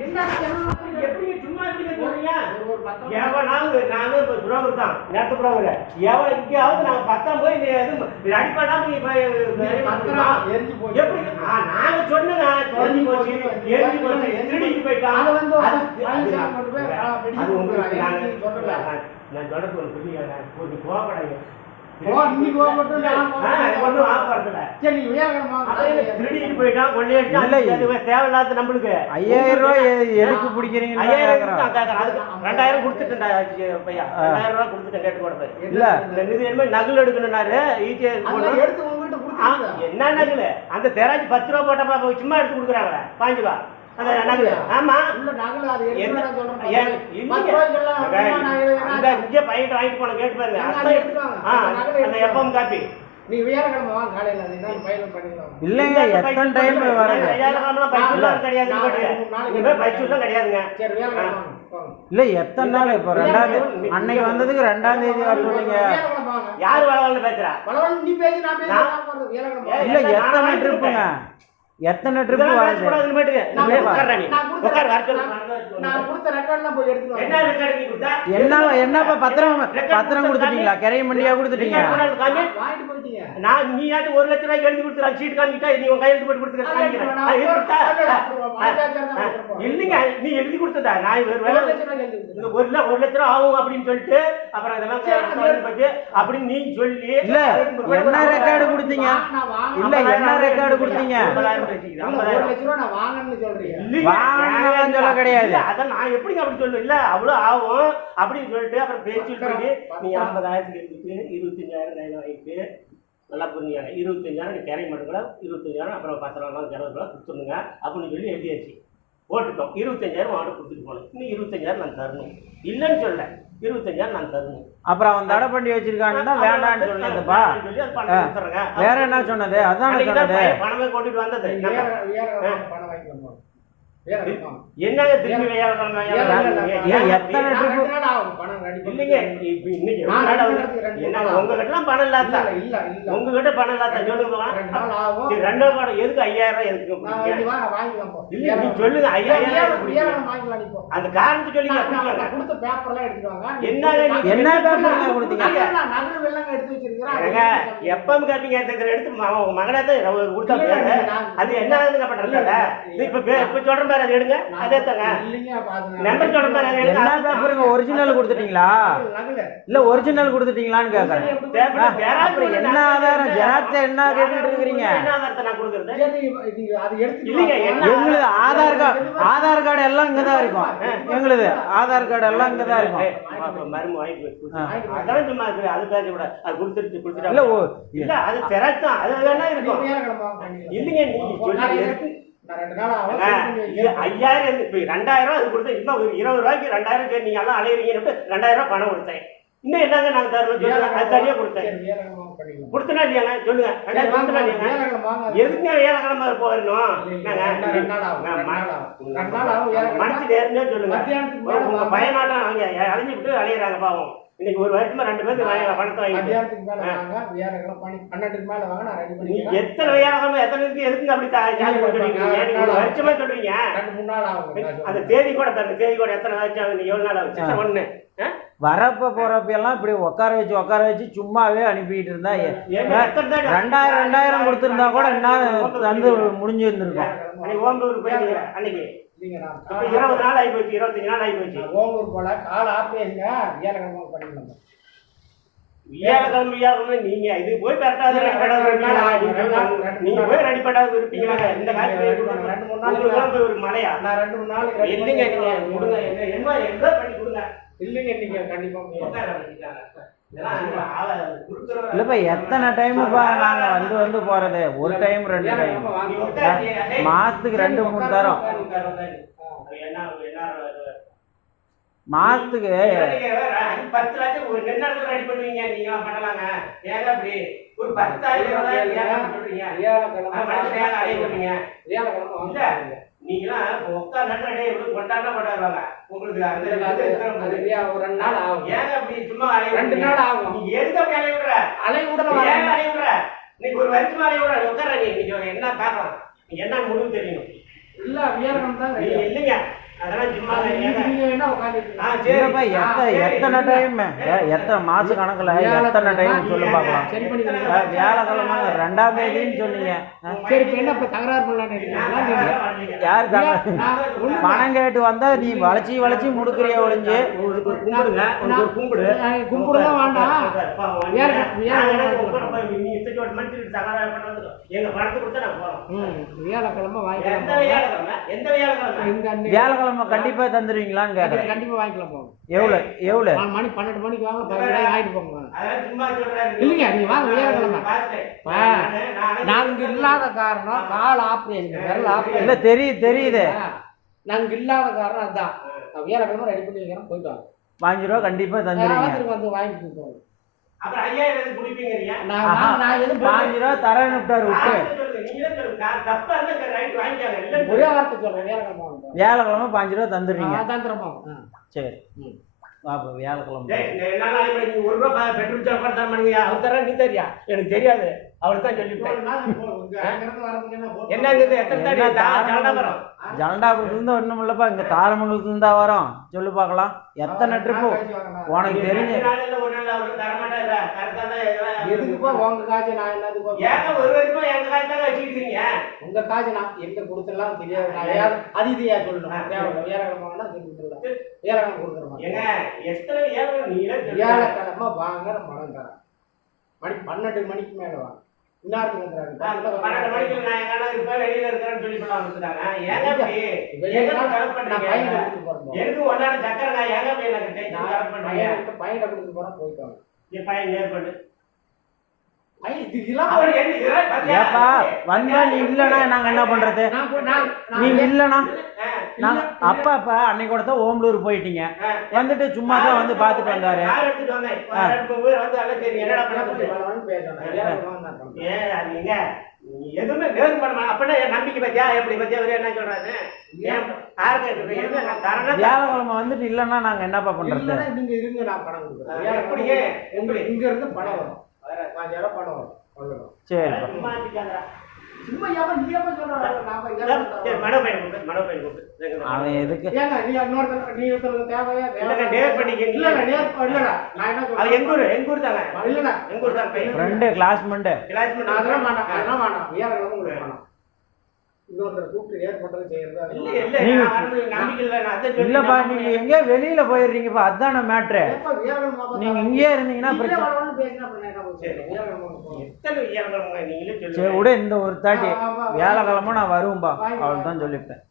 எப்படி சும்மா எப்படி சொல்றீங்க? எவனாவது நானும் இப்போ புரோகர் தான், நேரத்து புரோகர். எவன் எங்கேயாவது நாங்கள் பத்தாம் போய் அடிப்படாம எப்படி நாங்க சொன்னேங்க, தொலைஞ்சு போச்சு, எரிஞ்சு போச்சு, திருடிட்டு போயிட்டான். அது உங்களுக்கு நான் தொடர்பு ஒன்று புரியாங்க, கொஞ்சம் கோவப்படாங்க. திருடிட்டு போயிட்டான், தேவையில்லாத நம்மளுக்கு 5000 ரூபாய் எதுக்கு பிடிக்கிறீங்க? 2000 கொடுத்துட்டேன் பையா, 2000 ரூபாய் கொடுத்துட்டேன். கேட்டு கூட இல்ல இது என்ன நகல் எடுக்கணும்னாரு என்ன நகல்? அந்த தெராஜி 10 ரூபா போட்டப்பா சும்மா எடுத்து கொடுக்குறாங்க 5 ரூபா அந்த நகல். ஆமா இங்கே பையன் வாங்கிட்டு போன கேட்டு பாருங்க. எப்பவும் காப்பி இல்லைங்க, எத்தனை டைம் வராங்க? இல்ல எத்தனை நாள்? இப்ப 2ஆம் தேதி அன்னைக்கு வந்ததுக்கு 2ஆம் தேதி வர சொன்னீங்க. யாரு வளவல்னு பேசுறா? இல்ல எத்தனை ட்ரிப்புங்க? எத்தனை ட்ரிப் வருது? என்னப்பா பத்திரம் கொடுத்துட்டீங்களா? கரையம் மண்டியா கொடுத்துட்டீங்க? நான் நீ 1 லட்சம் ரூபாய்க்கு எழுதி கொடுத்துறா, சீட் காமிக்கிட்டா நீ உன் கையெழுத்து போட்டு கொடுத்துருக்க. இல்லைங்க, நீ எழுதி கொடுத்ததா? நான் 1 லட்சம் ரூபா ஆகும் அப்படின்னு சொல்லிட்டு அப்புறம் இதெல்லாம் அப்படின்னு நீ சொல்லி இல்ல என்ன ரெக்கார்டு கொடுத்தீங்க? இல்ல என்ன ரெக்கார்டு கொடுத்தீங்க? கிடையாது. அதான் நான் எப்படி அப்படி சொல்லுவேன். இல்ல அவ்வளவு ஆகும் அப்படின்னு சொல்லிட்டு அப்புறம் பேச்சு சொல்லி நீ 50,000 எடுத்துட்டு 25,000 கையில வாங்கிட்டு நல்லா புரிஞ்சுங்க. 25,000 நீ கேரை மட்டும் கூட 25,000 அப்புறம் 10,000 20,000 கொடுத்துருங்க அப்படின்னு சொல்லி எழுதியாச்சு. போட்டுட்டோம். 25,000 வாங்க கொடுத்துட்டு போனோம். இன்னும் 25,000 நான் தரணும். இல்லைன்னு சொல்ல 25,000 நான் தரணும். அப்புறம் அவன் தடை பண்ணி வச்சிருக்கான்னு வேண்டான்னு சொன்னதுப்பா. வேற என்ன சொன்னது? அதான் சொன்னது. பணமே கொண்டுட்டு வந்தது என்னங்க திரும்பி எத்தனை ட்ரிப் இல்லைங்க. இன்னைக்கு உங்ககிட்ட பணம் இல்லாத உங்ககிட்ட பணம் இல்லாத சொல்லுங்க. 2 படம் எதுக்கு 5,000 எதுக்கு இல்ல நீ சொல்லுங்க. 5,000 அந்த காரணத்தை சொல்லுங்க. என்ன பேப்பர் கொடுத்தீங்க? எப்பவும் காப்பீங்க எடுத்து மகனே கொடுத்தா அது என்ன பண்றதுல இப்ப சொல்ற மாதிரி அதை எடுங்க. அதே தாங்க நம்பர் சொல்ற மாதிரி அதை எடுங்க. என்ன பேப்பருங்க? ஒரிஜினல் கொடுத்துட்டீங்களா? இல்ல ஒரிஜினல் கொடுத்துட்டீங்களான்னு கேக்குறேன். என்ன ஆதாரம்? ஜெராக்ஸ் என்ன கேட்டுட்டு இருக்கீங்க? என்ன ஆதாரத்தை நான் கொடுக்கறது? எங்களுது ஆதார் கார்டு எல்லாம் இங்கதான் இருக்கும். எங்களுது ஆதார் கார்டு எல்லாம் இங்கதான் இருக்கும். மரும வாங்கி அதெல்லாம் சும்மா அது பேசக்கூடாது. அது கொடுத்துட்டு இல்ல அது ஜெராக்ஸ் தான். அது வேணா இருக்கும். இல்லைங்க நீங்க சொல்லி 5,000 இப்ப 2,000 அது கொடுத்தேன். இன்னும் 20 ரூபாய்க்கு 2,000 நீங்க எல்லாம் அலையிறீங்கன்னு 2,000 ரூபாய் பணம் கொடுத்தேன். இன்னும் என்னங்க நாங்க தரணும்? அது தனியா கொடுத்தேன். கொடுத்தனா இல்லையாங்க? சொல்லுங்க. 2,000 கொடுத்தனா இல்லையாங்க? எதுக்குங்க வேலைக்கிழமை போயிடணும்? மனசு நேர்மையா சொல்லுங்க. உங்க பயனாட்டம் அவங்க அலைஞ்சு விட்டு அலையிறாங்க பாவம். இன்னைக்கு ஒரு வருஷமா 2 பேருக்கு பணத்தை வாங்கி எத்தனை வயதாகாம எத்தனை இருக்கு? எதுக்கு அப்படி சொல்றீங்க? ஒரு வருஷமா சொல்றீங்க. அந்த தேதி கூட தரணும். தேதி கூட எத்தனை வருஷம் எவ்வளவு நாள் ஆகுது? ஒண்ணு வரப்ப போறப்ப எல்லாம் இப்படி உட்கார வச்சு சும்மாவே அனுப்பிட்டு இருந்தா 2,000 கொடுத்துருந்தா கூட என்ன தந்து முடிஞ்சு இருந்திருக்கும். அன்னைக்கு 20 நாள் ஆகி போச்சு, 25 நாள் ஆகி போச்சு. ஓங்கூர் போல கால ஆப்பேங்க வியாழக்கிழமை பண்ணிக்கலாம். வியாழக்கிழமை நீங்க இது போய் கரெக்டாக நீங்க போய் ரெடி பண்ணாத இருப்பீங்களா? இந்த காலத்துல ஒரு மழையா? நான் 2-3 நாள் இல்லைங்க. நீங்க கொடுங்க. என்ன என்ன பண்ணி கொடுங்க. இல்லைங்க நீங்க கண்டிப்பா இல்லப்பா எத்தனை டைமுப்பா நாங்க வந்து போறது? ஒரு டைம் 2 டைம் மாசத்துக்கு 2-3 தரம். மாசத்துக்கு 10 லட்சம் ஒரு நிர்ணயத்துல ரெடி பண்ணுவீங்க. நீங்க பண்ணலாங்க. ஏங்க அப்படி ஒரு 10,000 சொல்றீங்க? நீங்களாம் உட்காந்து கொண்டாட கொண்டாடுவாங்க. உங்களுக்கு ஒரு 2 நாள் ஆகும். ஏங்க அப்படி சும்மா 2 நாள் ஆகும். நீங்க எதுக்கு அப்படி அலைய விடுற? ஏங்க அலைய விடுற? நீங்க ஒரு வருஷமா அலைய விடுற. உட்கார நீங்க என்ன பார்க்கலாம். நீங்க என்ன முடிவு தெரியும்? இல்ல வியாழக்கிழமை தான் இல்லைங்க. அதெல்லாம் சும்மா நீங்க என்ன உட்காந்துருக்கீங்க? இல்லப்பா எத்தனை டைம் எத்தனை மாச கணக்குல எத்தனை டைம் சொல்லு பார்க்கலாம். சரி பண்ணிக்கிறீங்க. வியாழக்கிழமை 2ஆம் தேதின்னு சொன்னீங்க. சரி இப்ப என்ன இப்ப தகராறு பண்ணலாம்னு இருக்கீங்களா? யார் பணம் கேட்டு வந்தா நீ வளைச்சி முடுக்குறிய ஒளிஞ்சு கும்பிடுங்க கும்பிடு கும்பிடுதான் வேண்டாம். எங்க பணத்தை கொடுத்தா நான் போறோம். வியாழக்கிழமை வாங்கிக்கலாம். எந்த வியாழக்கிழமை? எந்த வியாழக்கிழமை? இந்த அன்னைக்கு வியாழக்கிழமை கண்டிப்பா தந்துருவீங்களான்னு கேட்கறேன். கண்டிப்பா வாங்கிக்கலாம் போங்க. எவ்வளவு மணி 12 மணிக்கு வாங்க, 10 ரூபாய் வாங்கிட்டு போங்க. அதெல்லாம் சும்மா சொல்றாரு. இல்லைங்க நீங்க வாங்க வியாழக்கிழமை. பார்த்தேன். நாங்க இல்லாத காரணம் கால் ஆப்ரேஷன், விரல் இல்ல ஆப்ரேஷன். தெரியுது. நாங்க இல்லாத காரணம் அதுதான். நான் வியாழக்கிழமை ரெடி பண்ணி வைக்கிறேன், போயிட்டு வாங்க. 5 ரூபா கண்டிப்பா தந்துருவீங்க. அவருக்கு வந்து வாங்கிட்டு போங்க. அப்புறம் 5000 குடிப்பீங்க. நான் எதுவும் 5 ரூபா தரேன்னு விட்டாரு விட்டு. நீங்களே சொல்லுங்க. தப்பா இருந்தா ரைட் வாங்கிக்காங்க. இல்ல ஒரே வார்த்தை சொல்றேன், வியாழக்கிழமை வாங்க. வியாழக்கிழமை 5 ரூபா தந்துடுறீங்க. தந்திரமா. சரி அப்ப வியாழக்கிழமை என்ன நாளைக்கு நீ 1 ரூபா பெட்ரோல் சார்ஜ் பண்ண மாட்டீங்க. அவர் தர நீ தெரியா? எனக்கு தெரியாது. அவர் தான் சொல்லிட்டேன். என்னங்குது? எத்தனை தாடி ஜலடாபுரம்? ஜலண்டாபுரத்துல இருந்து ஒண்ணும் இல்லப்பா, இங்க தாரமங்கலத்துல இருந்தா வரோம். சொல்லு பார்க்கலாம் எத்தனை ட்ரிப்பு உனக்கு தெரிஞ்சு. ஒரு நாள் அவர் தர மாட்டாரா? எதுக்குப்பா உங்க காசு நான் என்னதுப்பா? ஏங்க ஒரு வரைக்கும் எங்க காசு தான் வச்சுக்கிட்டீங்க. உங்க காசு நான் எங்க கொடுத்துடலாம் தெரியாது. நான் யார் அது இதையா சொல்லணும். வியாழக்கிழமை வாங்கினா கொடுத்துடலாம். வியாழக்கிழமை கொடுத்துருவாங்க. ஏங்க எத்தனை வியாழக்கிழமை நீங்களே சொல்லுங்க. வியாழக்கிழமை வாங்க, நான் பணம் தரேன். மணி 12 மணிக்கு மேல வாங்க. இன்னாருக்கு வந்துறாங்க. 12 மணிக்கு நான் எங்கனா இருப்பேன், வெளியில இருக்கேன்னு சொல்லி போலாம் வந்துட்டாங்க. ஏங்க அப்படி? ஏங்க கலெக்ட் நான் பையனை பண்றீங்க? கொடுத்து போறேன். எனக்கு ஒன்னாட சக்கரை நான் ஏங்க அப்படி எனக்கு டென்ஷன் கலெக்ட் பண்றீங்க? பையனை கொடுத்து போறேன், போயிட்டு வாங்க. நீ பையன் நேர்பண்டு. இதுக்கெல்லாம் அவர் என்ன இதெல்லாம் பாத்தியா? ஏப்பா வந்தா நீ இல்லனா நாங்க என்ன பண்றது? நீங்க இல்லனா நான் அப்பா அன்னைக்கு கூட தான் ஓம்பலூர் போயிட்டீங்க. வந்துட்டு சும்மா தான் வந்து பாத்துட்டு வந்தாரு. கார் எடுத்துட்டு வந்தேன். ரெண்டு பேர் வந்து எல்லாம் தெரியும். என்னடா பண்ண ஏன் நீங்க எதுவுமே நேர் பண்ண அப்படின்னா என் நம்பிக்கை பத்தியா எப்படி பத்தியா அவரு என்ன சொல்றாரு? ஏன் கார் கேட்குறது? என்ன நான் தரேன்னா வியாழக்கிழமை வந்துட்டு இல்லனா நாங்க என்னப்பா பண்றது? நீங்க இருங்க, நான் பணம் கொடுக்குறேன். எப்படியே இங்க இருந்து பணம் வரும். 5000 பணம் வரும். அவ்வளவுதான். சரி சும்மா இருக்காங்க. சும்மா ஏப்பா நீ ஏப்பா சொல்ற? நாம சரி, மனோபயன் கூப்பிட்டு அவன் எதுக்கு ஏங்க நீ இன்னொருத்தர் நீ ஒருத்தருக்கு தேவையா? இல்லங்க நேர் பண்ணிக்க. இல்ல நேர் இல்லடா. நான் என்ன அது சொல்றேன்? எங்க ஊர் தாங்க. இல்லடா. எங்க ஊர் தான் பையன். ஃப்ரெண்டு கிளாஸ்மெண்ட். கிளாஸ்மேட் நான் அதெல்லாம் வேணாம். அதெல்லாம் வேணாம். வியாழக்கிழமை உங்களுக்கு வேணாம். இன்னொருத்தர் கூப்பிட்டு நேர் பண்றது செய்யறது. இல்ல இல்ல நான் வரது நம்பிக்கை இல்ல. நான் அதான் இல்லப்பா நீங்க எங்கேயோ வெளியில போயிடுறீங்கப்பா, அதுதானே மேட்ரு. ஏப்பா வியாழக்கிழமை நீங்க இங்கேயே இருந்தீங்கன்னா பிரச்சனை. வரணும்னு பேசினா பண்ண என்ன பண்ணுவீங்க? வியாழக்கிழமை போங்க. எத்தனை வியாழக்கிழமை நீங்களே சரி சொல்லுங்க. விட இந்த ஒரு தாட்டி வியாழக்கிழமை நான் வருவேன்பா, அவ்வளவுதான் சொல்லிவிட்டேன்.